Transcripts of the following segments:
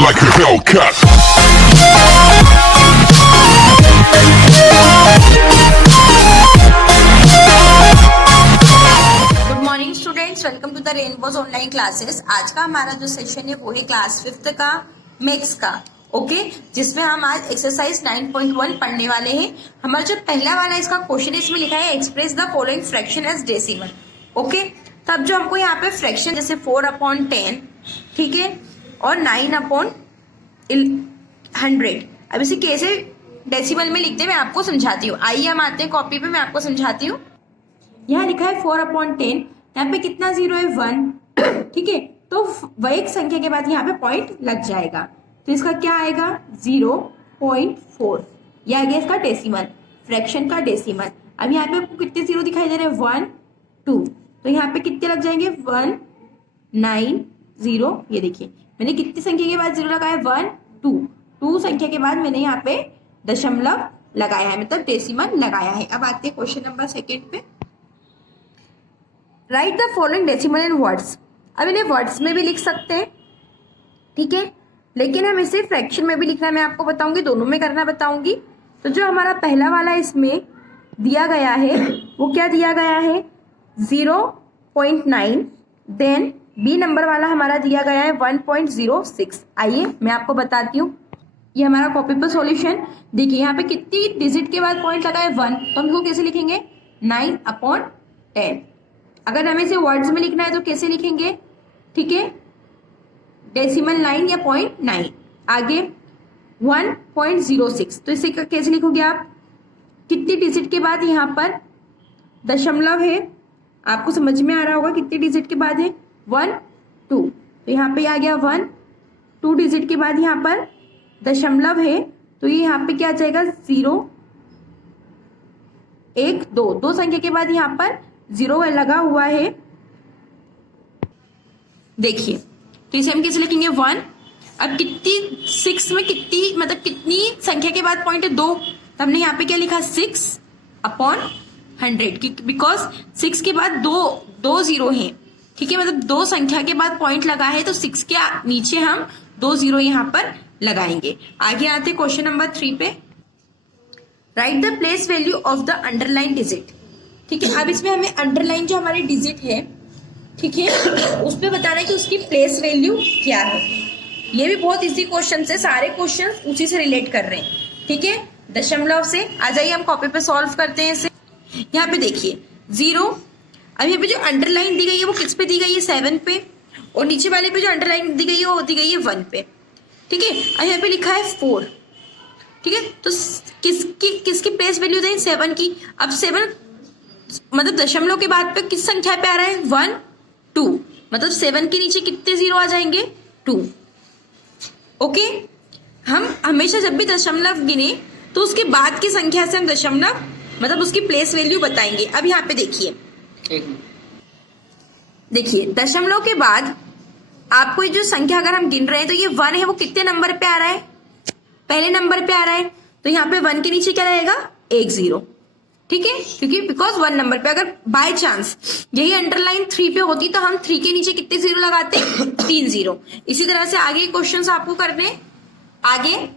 like a Hellcat. Good morning students, welcome to the Rainbows online classes. आज का हमारा जो सेशन है वो है क्लास 5th का मैथ्स का, ओके, जिसमें हम आज एक्सरसाइज 9.1 पढ़ने वाले हैं। हमारा जो पहला वाला इसका क्वेश्चन है, इसमें लिखा है express the following fraction as decimal, okay. तब जो हमको यहाँ पे फ्रैक्शन जैसे 4/10, ठीक है, और 9/100, अब इसे कैसे डेसिमल में लिखते हैं मैं आपको समझाती हूँ। आइए हम आते हैं कॉपी पे, मैं आपको समझाती हूँ। यहाँ लिखा है 4/10, यहाँ पे कितना जीरो है 1, ठीक है, तो वह एक संख्या के बाद यहाँ पे पॉइंट लग जाएगा, तो इसका क्या आएगा 0.4, यह आ गया इसका डेसिमल, फ्रैक्शन का डेसिमल। अब यहाँ पे आपको कितने जीरो दिखाई दे रहे हैं 1 2, तो यहाँ पे कितने लग जाएंगे 1 9 0, ये देखिए मैंने कितनी संख्या के बाद जीरो लगाया 1 2 संख्या के बाद मैंने यहाँ पे दशमलव लगाया है, मतलब डेसिमल लगाया है। अब आते हैं क्वेश्चन नंबर 2 पे। Right the following decimal in words. अब इन्हें वर्ड्स में भी लिख सकते हैं, ठीक है, लेकिन हम इसे फ्रैक्शन में भी लिखना है, मैं आपको बताऊंगी, दोनों में करना बताऊंगी। तो जो हमारा पहला वाला इसमें दिया गया है वो क्या दिया गया है 0.9, देन बी नंबर वाला हमारा दिया गया है 1.06। आइए मैं आपको बताती हूँ, ये हमारा कॉपी पर सॉल्यूशन देखिए। यहाँ पे कितनी डिजिट के बाद पॉइंट लगा है 1, तो हम इसको कैसे लिखेंगे 9/10। अगर हमें इसे वर्ड्स में लिखना है तो कैसे लिखेंगे, ठीक है, डेसिमल 9 या 0.9, आगे 1.06, तो इसे कैसे लिखोगे आप, कितनी डिजिट के बाद यहाँ पर दशमलव है, आपको समझ में आ रहा होगा कितनी डिजिट के बाद है 1 2, तो यहाँ पे आ गया 1 2 डिजिट के बाद यहाँ पर दशमलव है, तो ये यहाँ पे क्या आ जाएगा 0 1 2, दो संख्या के बाद यहाँ पर 0 लगा हुआ है, देखिए, तो इसे हम कैसे लिखेंगे 1। अब कितनी 6 में कितनी, मतलब कितनी संख्या के बाद पॉइंट है 2, तो हमने यहाँ पे क्या लिखा 6/100, बिकॉज 6 के बाद दो जीरो है, ठीक है, मतलब दो संख्या के बाद पॉइंट लगा है, तो 6 के नीचे हम 2 जीरो यहाँ पर लगाएंगे। आगे आते क्वेश्चन नंबर 3 पे। Right the place value of the underline digit, ठीक है। अब इसमें हमें अंडरलाइन जो हमारी डिजिट है, ठीक है, उस पर बताना है कि उसकी प्लेस वैल्यू क्या है। ये भी बहुत इजी क्वेश्चन है, सारे क्वेश्चन उसी से रिलेट कर रहे हैं, ठीक है, दशमलव से। आ जाइए हम कॉपी पे सॉल्व करते हैं इसे। यहाँ पे देखिए 0, अब यहाँ पे जो अंडरलाइन दी गई है वो किस पे दी गई है 7 पे, और नीचे वाले पे जो अंडरलाइन दी गई है वो दी गई है 1 पे, ठीक है। अब यहाँ पे लिखा है 4, ठीक है, तो किसकी प्लेस वैल्यू दें 7 की। अब 7 मतलब दशमलव के बाद पे किस संख्या पे आ रहा है 1 2, मतलब 7 के नीचे कितने जीरो आ जाएंगे 2, ओके। हम हमेशा जब भी दशमलव गिने तो उसके बाद की संख्या से हम दशमलव मतलब उसकी प्लेस वैल्यू बताएंगे। अब यहाँ पे देखिए, दशमलव के बाद आपको जो संख्या अगर हम गिन रहे हैं तो ये 1 है, वो कितने नंबर पे आ रहा है, पहले नंबर पे आ रहा है, तो यहाँ पे 1 के नीचे क्या रहेगा 1 0, ठीक है, क्योंकि बिकॉज 1 नंबर पे अगर बाय चांस यही अंडरलाइन 3 पे होती तो हम 3 के नीचे कितने जीरो लगाते 3 0। इसी तरह से आगे क्वेश्चंस आपको करने। आगे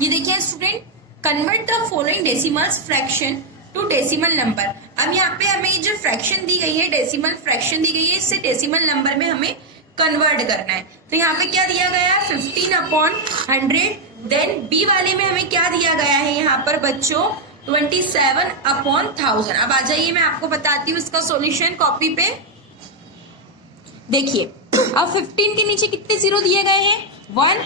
ये देखिए student, convert the following decimals fraction to decimal number. अब यहाँ पे हमें जो फ्रैक्शन दी गई है, डेसिमल फ्रैक्शन दी गई है, इससे डेसिमल नंबर में हमें कन्वर्ट करना है। तो यहाँ पे क्या दिया गया है 15/100, देन बी वाले में हमें क्या दिया गया है यहाँ पर बच्चों 27/1000। अब आ जाइए मैं आपको बताती हूँ इसका सॉल्यूशन कॉपी पे। देखिए अब 15 के नीचे कितने जीरो दिए गए हैं 1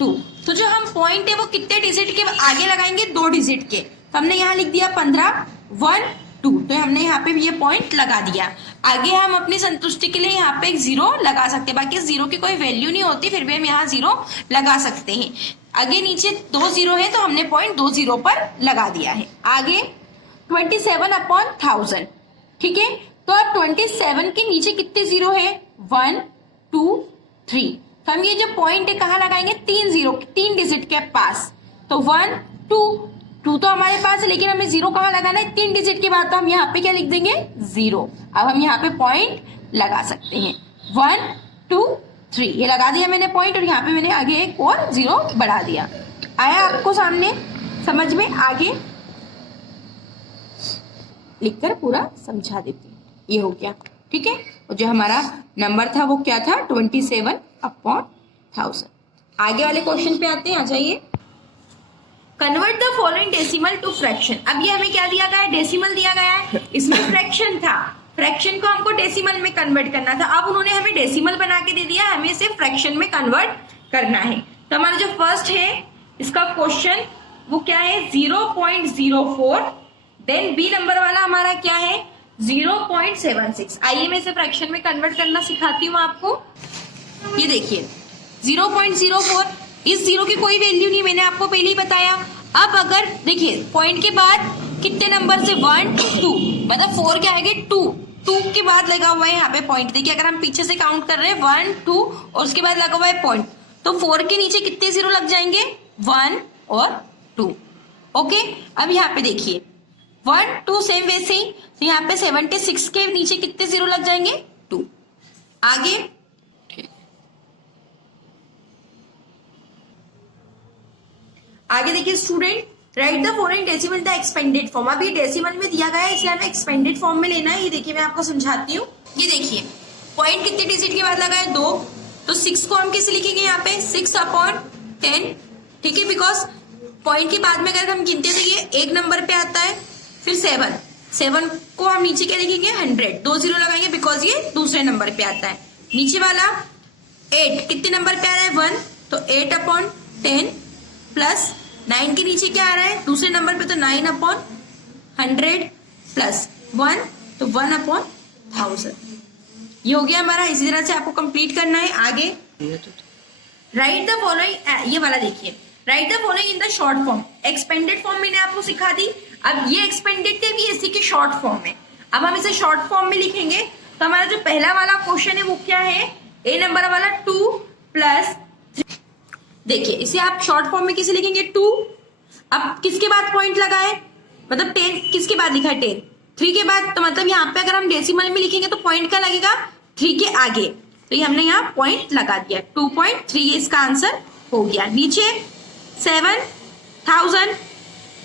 2, तो जो हम पॉइंट है वो कितने डिजिट के आगे लगाएंगे 2 डिजिट के, तो हमने यहाँ लिख दिया 15 1 2, तो हमने यहाँ पे ये पॉइंट लगा दिया। आगे हम अपनी संतुष्टि के लिए यहाँ पे एक 0 लगा सकते हैं, बाकी 0 की कोई वैल्यू नहीं होती, फिर भी हम यहाँ 0 लगा सकते हैं। आगे नीचे 2 0 है तो हमने पॉइंट 2 0 पर लगा दिया है। आगे 27/1000, ठीक है, तो अब 27 के नीचे कितने जीरो है 1 2 3, तो हम ये जो पॉइंट है कहाँ लगाएंगे 3 डिजिट के पास, तो 1 2 2 तो हमारे पास है, लेकिन हमें 0 कहाँ लगाना है 3 डिजिट के बाद, तो हम यहाँ पे क्या लिख देंगे 0। अब हम यहाँ पे पॉइंट लगा सकते हैं 1 2 3 ये लगा दिया मैंने पॉइंट और यहाँ पे मैंने आगे एक और 0 बढ़ा दिया। आया आपको सामने समझ में? आगे लिखकर पूरा समझा देती हूँ। ये हो गया, ठीक है। और जो हमारा नंबर था वो क्या था? 27/1000। आगे वाले क्वेश्चन पे आते हैं, आ जाइए। Convert the following decimal to fraction. अब ये हमें क्या दिया गया है? डेसिमल दिया गया है, इसमें फ्रैक्शन था, फ्रैक्शन को हमको डेसिमल में कन्वर्ट करना था। अब उन्होंने हमें डेसिमल बना के दे दिया, हमें इसे फ्रैक्शन में कन्वर्ट करना है। तो हमारा जो फर्स्ट है इसका क्वेश्चन वो क्या है? 0.04। देन बी नंबर वाला हमारा क्या है? 0.76। आइए मैं इसे फ्रैक्शन में कन्वर्ट करना सिखाती हूँ आपको। ये देखिए 0.04, इस जीरो की कोई वैल्यू नहीं, मैंने आपको पहले ही बताया। अब अगर देखिए पॉइंट के बाद कितने नंबर से 1 2, मतलब 4 के आगे 2 के बाद लगा हुआ है यहाँ पे पॉइंट। देखिए अगर हम पीछे से काउंट कर रहे हैं 1 2 और उसके बाद लगा हुआ है पॉइंट, तो 4 के नीचे कितने जीरो लग जाएंगे? 1 और 2। ओके, अब यहाँ पे देखिए 1 2 सेम वैसे ही, तो यहाँ पे 76 के नीचे कितने जीरो लग जाएंगे? 2। आगे देखिए student, right the following decimal the expanded form. अब ये डेसिमल में दिया गया है, इसे हमें एक्सपेंडेड फॉर्म में लेना है। ये देखिए मैं आपको समझाती हूँ। ये देखिए पॉइंट कितने डिजिट के बाद लगा है? 2। तो 6 को हम कैसे लिखेंगे? यहाँ पे 6/10, ठीक है, बिकॉज पॉइंट के बाद में अगर हम गिनते तो ये एक नंबर पे आता है। फिर 7 को हम नीचे क्या लिखेंगे? 100, 2 जीरो लगाएंगे बिकॉज ये दूसरे नंबर पे आता है। नीचे वाला 8 कितने नंबर पे आ रहा है? 1, तो 8/10 प्लस 9 के नीचे क्या आ रहा है? दूसरे नंबर पे, तो 9/100 प्लस 1, तो 1/1000। ये हो गया हमारा। इसी तरह से आपको कंप्लीट करना है। आगे राइट द फॉलोइंग, ये वाला देखिए, right the following in the short form. Expanded form मैंने आपको सिखा दी, अब ये एक्सपेंडेड थे भी इसी के शॉर्ट फॉर्म में। अब हम इसे शॉर्ट फॉर्म में लिखेंगे। तो हमारा जो पहला वाला क्वेश्चन है वो क्या है? ए नंबर वाला 2 प्लस, देखिए इसे आप शॉर्ट फॉर्म में कैसे लिखेंगे? 2। अब किसके बाद पॉइंट लगा है? मतलब 10 किसके बाद लिखा है? 10 3 के बाद, तो मतलब यहाँ पे अगर हम डेसिमल में लिखेंगे तो पॉइंट का लगेगा? 3 के आगे, तो ये हमने यहाँ पॉइंट लगा दिया। 2.3 इसका आंसर हो गया। नीचे 7000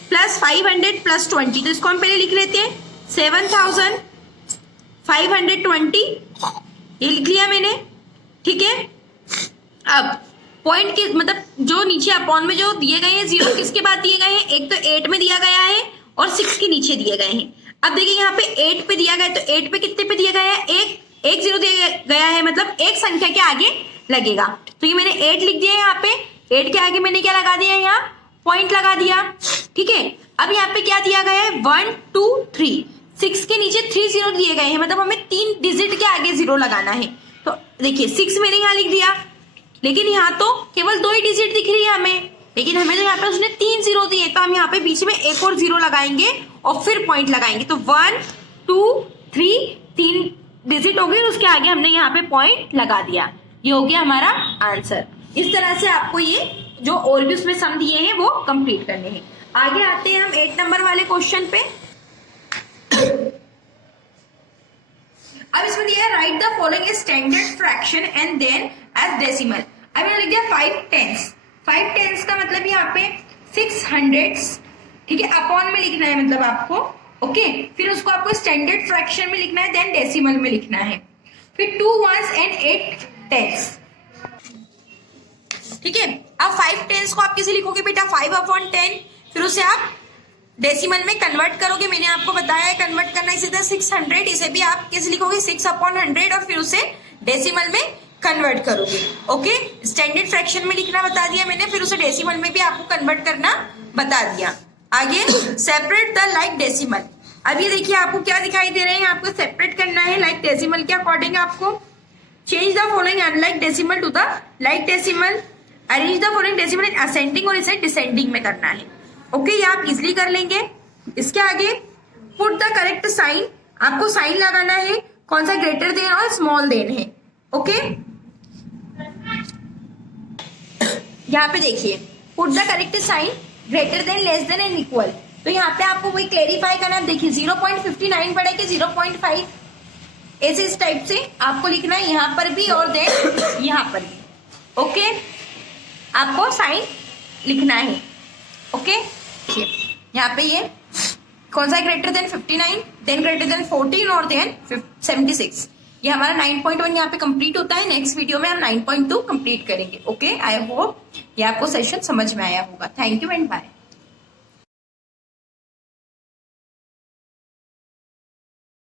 प्लस 500 प्लस 20, तो इसको हम पहले लिख लेते हैं। 7520 ये लिख लिया मैंने, ठीक है। अब पॉइंट के मतलब जो नीचे अपॉन में जो दिए गए हैं जीरो किसके बाद दिए गए हैं? एक तो 8 में दिया गया है और 6 के नीचे दिए गए हैं। अब देखिए यहाँ पे 8 पे दिया गया है, तो 8 पे कितने पे दिया गया है? एक जीरो दिया गया है, मतलब एक संख्या के आगे लगेगा। तो ये मैंने 8 लिख दिया है यहाँ पे। 8 के आगे मैंने क्या लगा दिया है? यहाँ पॉइंट लगा दिया, ठीक है। अब यहाँ पे क्या दिया गया है? 1 2 3, 6 के नीचे 3 जीरो दिए गए हैं, मतलब हमें 3 डिजिट के आगे जीरो लगाना है। तो देखिए 6 मैंने यहाँ लिख दिया, लेकिन यहाँ तो केवल 2 ही डिजिट दिख रही है हमें, लेकिन हमें तो यहाँ पे उसने 3 जीरो दिए, तो हम यहाँ पे बीच में एक और जीरो लगाएंगे और फिर पॉइंट लगाएंगे। तो 1 2 3 3 डिजिट हो गई, उसके आगे हमने यहाँ पे पॉइंट लगा दिया। ये हो गया हमारा आंसर। इस तरह से आपको ये जो और भी उसमें सम दिए हैं वो कंप्लीट करने हैं। आगे आते हैं हम 8 नंबर वाले क्वेश्चन पे। अब इसमें दिया है write the following standard fraction and then as decimal. अब मैंने लिख दिया 5 टेंस। 5 टेंस का मतलब यहाँ पे 600, ठीक है, अपॉन में लिखना है मतलब आपको, ओके। फिर उसको आपको स्टैंडर्ड फ्रैक्शन में लिखना है, देन डेसिमल में लिखना है। फिर 2 ones एंड 8 टेंस, ठीक है। अब 5 टेंस को आप कैसे लिखोगे बेटा? 5/10, फिर उसे आप डेसिमल में कन्वर्ट करोगे। मैंने आपको बताया है कन्वर्ट करना, इसी तरह 600, इसे भी आप कैसे लिखोगे? 6/100 और फिर उसे डेसिमल में कन्वर्ट करोगे, ओके। स्टैंडर्ड फ्रैक्शन में लिखना बता दिया मैंने, फिर उसे डेसिमल में भी आपको कन्वर्ट करना बता दिया। आगे सेपरेट द लाइक डेसिमल। अब ये देखिए आपको क्या दिखाई दे रहे हैं, आपको सेपरेट करना है लाइक डेसिमल के अकॉर्डिंग। आपको change the following unlike decimal to the like decimal, arrange the following decimal in ascending और इसे डिसेंडिंग में करना है, ओके। ये आप इजिली कर लेंगे। इसके आगे पुट द करेक्ट साइन, आपको साइन लगाना है, कौन सा? ग्रेटर देन और स्मॉल देन है, ओके। यहाँ पे देखिए put the correct sign, greater than, less than and equal. तो यहाँ पे आपको वही क्लेरिफाई करना है। देखिए 0.59 पड़े कि 0.5, ऐसे इस टाइप से आपको लिखना है, यहाँ पर भी और देन यहाँ पर भी। ओके, आपको साइन लिखना है। ओके, यहाँ पे ये कौन सा greater then 59, then greater than 14 और देन 76। ये हमारा 9.1 यहाँ पे कंप्लीट होता है। नेक्स्ट वीडियो में हम 9.2 कंप्लीट करेंगे। ओके, आई होप ये आपको सेशन समझ में आया होगा। Thank you and bye.